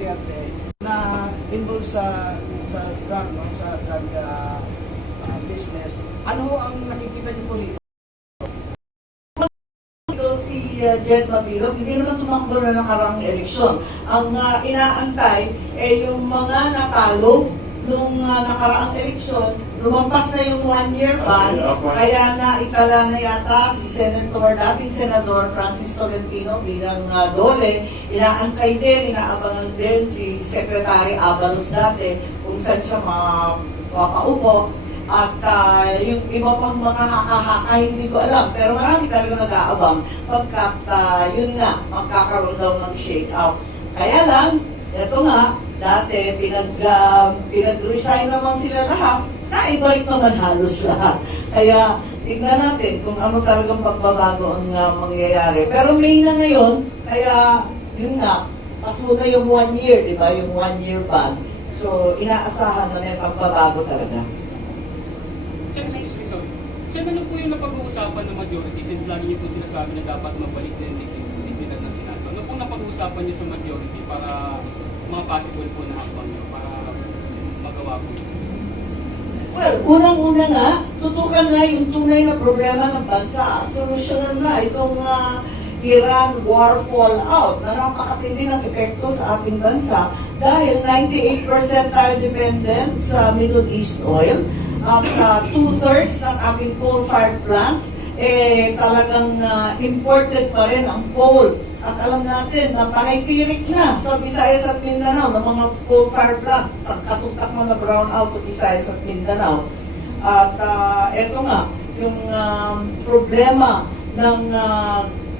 Duterte na involved sa drug, no? Sa drug business. Ano ho ang nakikita niyo po dito? Si Jed Mabilo, hindi naman tumakbo na nakaraang eleksyon. Ang inaantay yung mga natalo nung nakaraang eleksyon, lumampas na yung 1-year ban, kaya naitala na yata si dating Senador Francis Tolentino bilang Dole. Inaantay din, inaabangan din si Secretary Abalos dati kung saan siya mapaupo. At yung iba pang mga haka-haka, hindi ko alam. Pero marami talaga nag-aabang pagkat yun nga, magkakaroon daw ng shake-out. Kaya lang, ito nga, dati pinag-resign naman sila lahat, naibalik naman halos lahat. Kaya tignan natin kung ano talagang pagbabago ang mangyayari. Pero May na ngayon, kaya yun nga, paso na yung 1 year, di ba? Yung 1-year ban. So, inaasahan na may pagbabago talaga. Sir, ano po yung napag-uusapan ng majority since lagi niyo po sinasabi na dapat mabalik na yung dignidad ng Senado? Ano po napag-uusapan niyo sa majority para mga possible po na hakbang niyo para magawa po yun? Well, unang-una nga, tutukan na yung tunay na problema ng bansa. Solusyonan na itong Iran war fallout na napakatindi ng epekto sa ating bansa dahil 98% tayo dependent sa Middle East oil. At 2/3 ng ating coal-fired plants, talagang imported pa rin ang coal. At alam natin na panay-tirik na sa Visayas at Mindanao ng mga coal-fired plants, sa katutak na brownout sa Visayas at Mindanao. At eto nga, yung problema ng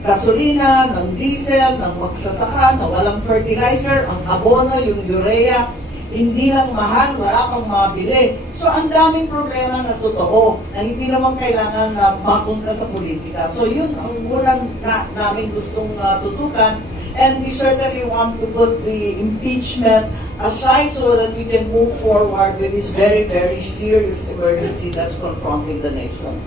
gasolina, ng diesel, ng magsasaka, na walang fertilizer, ang abono, yung urea, hindi lang mahal, wala pang mabili. So, ang daming problema na totoo na hindi naman kailangan na mapunta sa politika. So, yun ang unang namin gustong tutukan. And we certainly want to put the impeachment aside so that we can move forward with this very, very serious emergency that's confronting the nation.